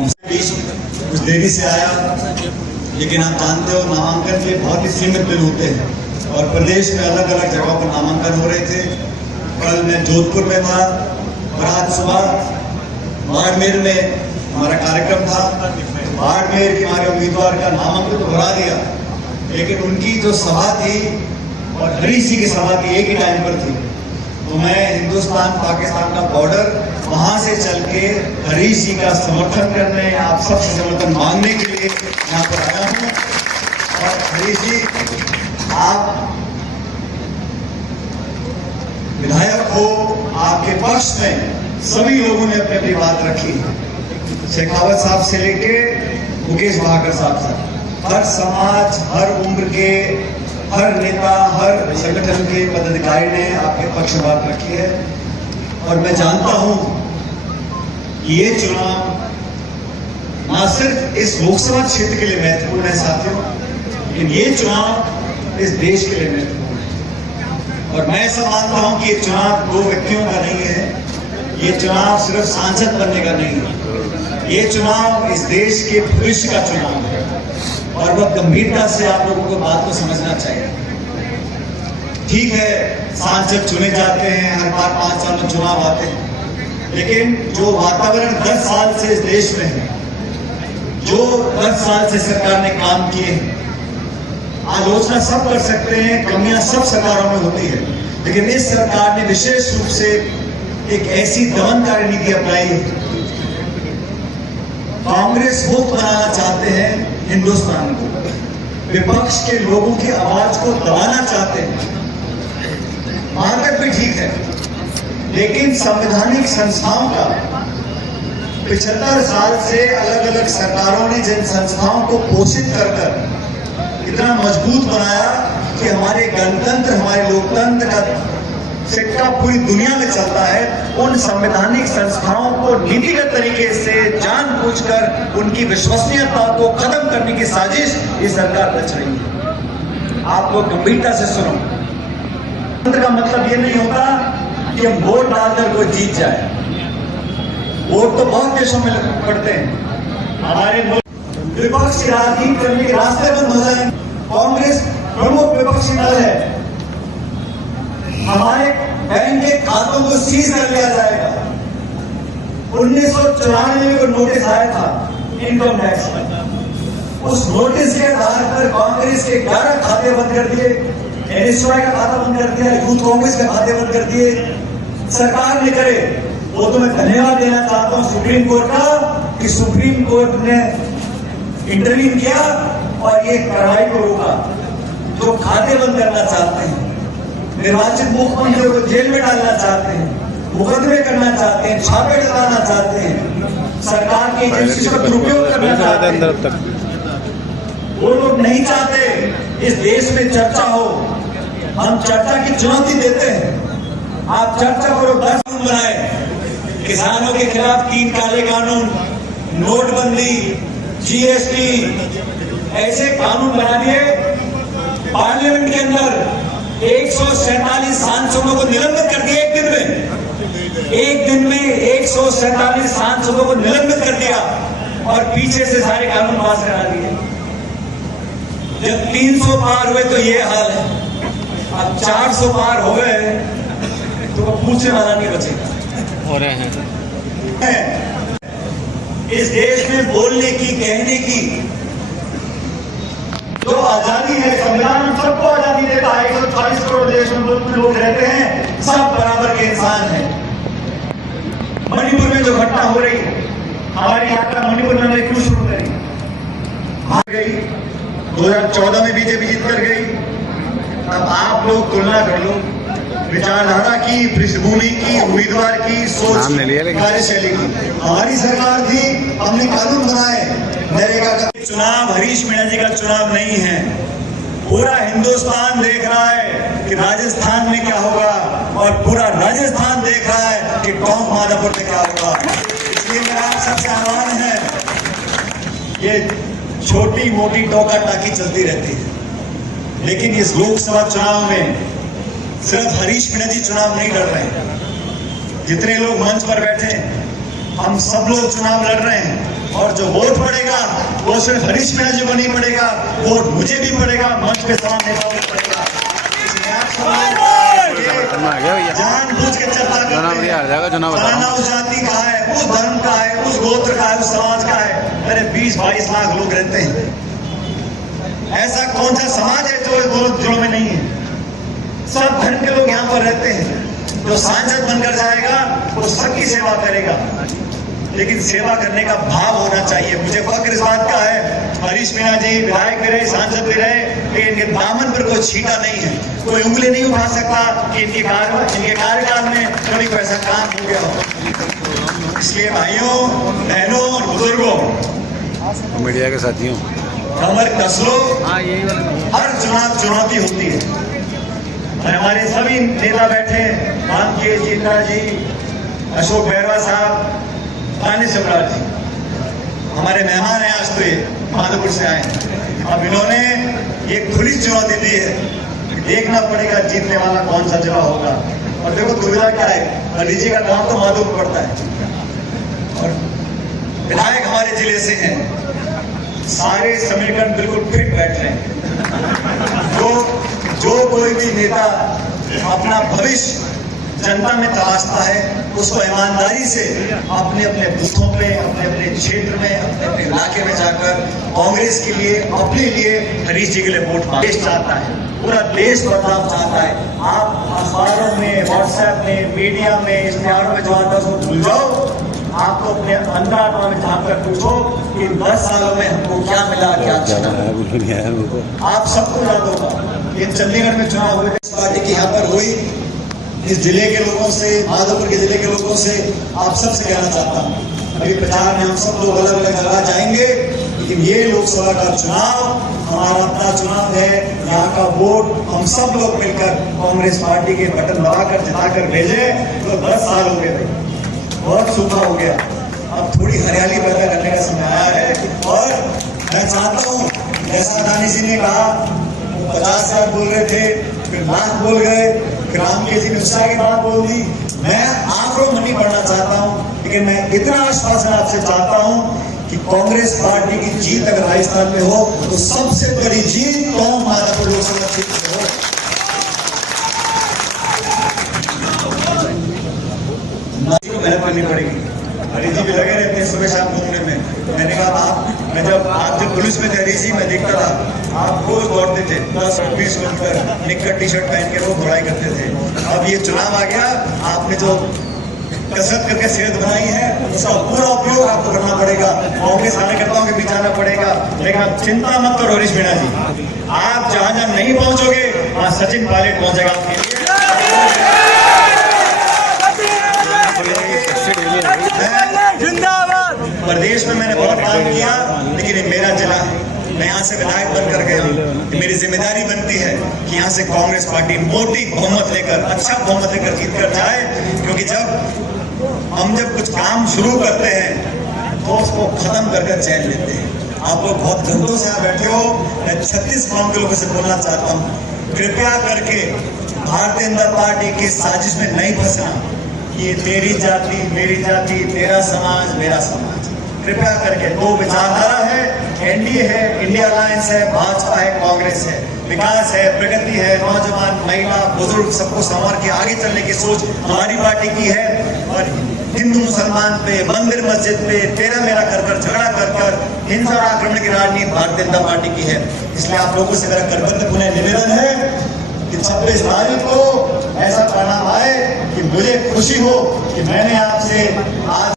बीच कुछ देरी से आया, लेकिन आप जानते हो नामांकन के बहुत ही सीमित दिन होते हैं और प्रदेश में अलग अलग जगहों पर नामांकन हो रहे थे। कल मैं जोधपुर में था और आज सुबह बाड़मेर में हमारा कार्यक्रम था। बाड़मेर के हमारे उम्मीदवार का नामांकन तो भरा दिया, लेकिन उनकी जो सभा थी और हरीश जी की सभा थी एक ही टाइम पर थी। तो मैं हिंदुस्तान पाकिस्तान का बॉर्डर वहां से चल के हरीश जी का समर्थन करने, आप सबसे समर्थन मांगने के लिए यहाँ पर आया हूँ। और हरीश जी, आप विधायक हो, आपके पक्ष में सभी लोगों ने अपनी अपनी बात रखी है। शेखावत साहब से लेके मुकेश भाकर साहब तक, हर समाज, हर उम्र के, हर नेता, हर संगठन के पदाधिकारी ने आपके पक्ष में बात रखी है। और मैं जानता हूं कि ये चुनाव न सिर्फ इस लोकसभा क्षेत्र के लिए महत्वपूर्ण है साथियों, लेकिन ये चुनाव इस देश के लिए महत्वपूर्ण है। और मैं ऐसा मानता हूं कि ये चुनाव दो व्यक्तियों का नहीं है, ये चुनाव सिर्फ सांसद बनने का नहीं है, ये चुनाव इस देश के भविष्य का चुनाव है। और वह गंभीरता से आप लोगों को बात को समझना चाहिए। ठीक है, सांसद चुने जाते हैं, हर बार 5 साल में चुनाव आते हैं, लेकिन जो वातावरण 10 साल से इस देश में है, जो 10 साल से सरकार ने काम किए हैं, आलोचना सब कर सकते हैं, कमियां सब सरकारों में होती है, लेकिन इस सरकार ने विशेष रूप से एक ऐसी दमनकारी नीति अपनाई है। कांग्रेस मुक्त बनाना चाहते हैं हिंदुस्तान को, विपक्ष के लोगों की आवाज को दबाना चाहते हैं। वहां तक भी ठीक है, लेकिन संवैधानिक संस्थाओं का 75 साल से अलग अलग सरकारों ने जिन संस्थाओं को पोषित कर इतना मजबूत बनाया कि हमारे गणतंत्र, हमारे लोकतंत्र का सिक्का पूरी दुनिया में चलता है, उन संवैधानिक संस्थाओं को नीतिगत तरीके से जानबूझकर उनकी विश्वसनीयता को खत्म करने की साजिश ये सरकार रच रही है। आप लोग गंभीरता से सुनो। लोकतंत्र का मतलब ये नहीं होता कि हम वोट डालकर कोई जीत जाए। वोट तो बहुत देशों में पड़ते हैं, हमारे विपक्ष की राजनीति करने के रास्ते बंद हो जाए। कांग्रेस प्रमुख विपक्षी दल है, हमारे बैंक के खातों को सीज कर लिया जाएगा। 1994 में कोई नोटिस आया था इनकम टैक्स का, उस नोटिस के आधार पर कांग्रेस के 11 खाते बंद कर दिए, एनएसयूआई का खाता बंद कर दिया, यूथ कांग्रेस के खाते बंद कर दिए। सरकार ने करे, वो तो मैं धन्यवाद देना चाहता हूं सुप्रीम कोर्ट का कि सुप्रीम कोर्ट ने इंटरवीन किया और ये कार्रवाई को रोका। जो खाते बंद करना चाहते हैं, निर्वाचित मुख्यमंत्रियों को जेल में डालना चाहते हैं, मुकदमे करना चाहते हैं, छापे डलाना चाहते हैं, सरकार की एजेंसी का दुरुपयोग करना चाहते हैं, वो लोग नहीं चाहते इस देश में चर्चा हो। हम चर्चा की चुनौती देते हैं, आप चर्चा करो। 10 कानून बनाए, किसानों के खिलाफ 3 काले कानून, नोटबंदी, जीएसटी, ऐसे कानून बना दिए। पार्लियामेंट के अंदर 147 सांसदों को निलंबित कर दिया एक दिन में 147 सांसदों को निलंबित कर दिया और पीछे से सारे कानून पास करा दिए। जब 300 पार हुए तो ये हाल है, अब 400 पार हो गए तो पूछने वाला नहीं बचेगा। हो रहे हैं इस देश में बोलने की, कहने की जो आजादी है, संविधान सबको आजादी देता है। 140 करोड़ देश में लोग रहते हैं, सब बराबर के इंसान हैं। मणिपुर में जो घटना हो रही है, हमारी यात्रा मणिपुर में हमने क्यों शुरू करी? हार गई, 2014 में बीजेपी जीत कर गई। अब आप लोग तुलना कर लो विचारधारा की, पृष्ठभूमि की, उम्मीदवार की, सोच, कार्यशैली की। हमारी सरकार थी, हमने कानून बनाए। नरेगा का चुनाव हरीश मीणा जी का चुनाव नहीं है, पूरा हिंदुस्तान देख रहा है कि राजस्थान में क्या होगा और पूरा राजस्थान देख रहा है कि टोंक माधापुर में क्या होगा। इसलिए मेरा आप सबसे आह्वान है, ये छोटी मोटी टोका टाकी चलती रहती है, लेकिन इस लोकसभा चुनाव में सिर्फ हरीश मीणा जी चुनाव नहीं लड़ रहे हैं, जितने लोग मंच पर बैठे हम सब लोग चुनाव लड़ रहे हैं और और जो वोट पड़ेगा वो सिर्फ हरीश मीणा जी को नहीं पड़ेगा, वोट मुझे भी पड़ेगा, मंच पे तमाम नेताओं को पड़ेगा। जानबूझ के चर्चा करते हैं, फलाना उस जाति का है, उस धर्म का है, उस गोत्र का है, उस समाज का है। अरे 20-22 लाख लोग रहते हैं, ऐसा कौन सा समाज है जो दोनों जिलों में नहीं है? सब धर्म के लोग यहाँ पर रहते हैं। जो सांसद बनकर जाएगा वो सबकी सेवा करेगा, लेकिन सेवा करने का भाव होना चाहिए। मुझे फक्र इस बात का है, हरीश मीणा जी विधायक भी रहे, सांसद भी रहे, कि इनके दामन पर कोई छीटा नहीं है, कोई उंगली नहीं उठा सकता कि इनके कार्यकाल में कभी कोई ऐसा काम हो गया हो। इसलिए भाइयों, बहनों और बुजुर्गों, मीडिया के साथियों, कमर कस लो। हर चुनाव चुनौती होती है और हमारे सभी नेता बैठे, रामकेश जिंदा जी, अशोक बैरवा साहब, दानिश सम्राट जी हमारे मेहमान हैं। आज तो ये माधोपुर से आए, अब इन्होंने ये खुली चुनौती दी है, देखना पड़ेगा जीतने वाला कौन सा जिला होगा। और देखो दुविधा क्या है, हरीश जी का गांव तो माधोपुर पड़ता है और विधायक हमारे जिले से हैं, सारे समीकरण बिल्कुल फिट बैठ रहे हैं। जो कोई भी नेता अपना भविष्य जनता में तलाशता है, उसको ईमानदारी से अपने अपने बूथों पे, अपने अपने क्षेत्र में, अपने अपने इलाके में जाकर कांग्रेस के लिए, अपने लिए, हरीश जी के लिए वोट मांगना चाहता है। पूरा देश बदलाव चाहता है। आप अखबारों में, व्हाट्सएप में, मीडिया में, इश्तिहारों में जो आता है उसको भूल जाओ। आपको अपने अंतरात्मा में झांक कर पूछो कि 10 सालों में हमको क्या मिला, क्या अच्छा। आप सबको याद होगा कि चंडीगढ़ में चुनाव हुए, इस पार्टी की यहाँ पर हुई। इस जिले के लोगों से, माधोपुर के जिले के लोगों से आप सबसे कहना चाहता हूँ, अभी प्रचार में हम सब लोग अलग अलग जगह जाएंगे, लेकिन ये लोकसभा का चुनाव हमारा अपना चुनाव है। यहाँ का वोट हम सब लोग मिलकर कांग्रेस पार्टी के बटन दबाकर जिताकर भेजे। तो 10 साल हो गए भाई, बहुत सूखा हो गया, अब थोड़ी हरियाली पैदा करने का समय आया है। और मैं चाहता हूँ, जैसा दानिश जी ने कहा, 50,000 बोल रहे थे, फिर लाख बोल गए, फिर रामकेश जी ने उत्साह की बात बोल दी। मैं आंकड़ों में नहीं पढ़ना चाहता हूँ, लेकिन मैं इतना आश्वासन आपसे चाहता हूँ कि कांग्रेस पार्टी की जीत अगर राजस्थान में हो तो सबसे बड़ी जीत तो माधोपुर लोकसभा क्षेत्र में हो। मेहनत करनी पड़ेगी। हरीश जी भी लगे रहते हैं सुबह शाम घूमने में। मैंने कहा मैं जब पुलिस में थे हरीश जी, मैं देखता था आप रोज दौड़ते थे 10-20 किलोमीटर, निक्कर टी-शर्ट पहन के रोज दौड़ाई करते थे। अब ये चुनाव आ गया, आपने जो कसरत करके सेहत बनाई है उसका पूरा उपयोग आपको करना पड़ेगा, कांग्रेस कार्यकर्ताओं के बीच आना पड़ेगा। लेकिन आप चिंता मत करो हरीश मीणा जी, आप जहां जहां नहीं पहुंचोगे वहां सचिन पायलट पहुंचेगा आपके लिए। प्रदेश में मैंने बहुत काम किया, लेकिन ये मेरा जिला है, मैं यहाँ से विधायक बनकर गया हूँ। मेरी जिम्मेदारी बनती है कि यहाँ से कांग्रेस पार्टी मोटी बहुमत लेकर, अच्छा बहुमत लेकर जीत कर जाए। क्योंकि जब कुछ काम शुरू करते हैं तो उसको खत्म कर चैन लेते हैं। आप लोग बहुत घंटों से यहाँ बैठे हो, मैं 36 गाँव के लोगों से बोलना चाहता हूँ, कृपया करके भारतीय जनता पार्टी की साजिश में नहीं फंसना कि ये तेरी जाति, मेरी जाति, तेरा समाज, मेरा समाज। कृपया करके दो विचारधारा है, एनडीए है, इंडिया अलायंस है, भाजपा है, कांग्रेस है, विकास है, प्रगति है, नौजवान, महिला, बुजुर्ग सबको संवार के आगे चलने की सोच हमारी पार्टी की है। और हिंदू मुसलमान पे, मंदिर मस्जिद पे तेरा मेरा कर झगड़ा कर हिंसा और आक्रमण की राजनीति भारतीय जनता पार्टी की है। इसलिए आप लोगों से मेरा कर्तव्यपूर्ण निवेदन है कि 26 तारीख को ऐसा परिणाम आए कि मुझे खुशी हो कि मैंने आपसे आज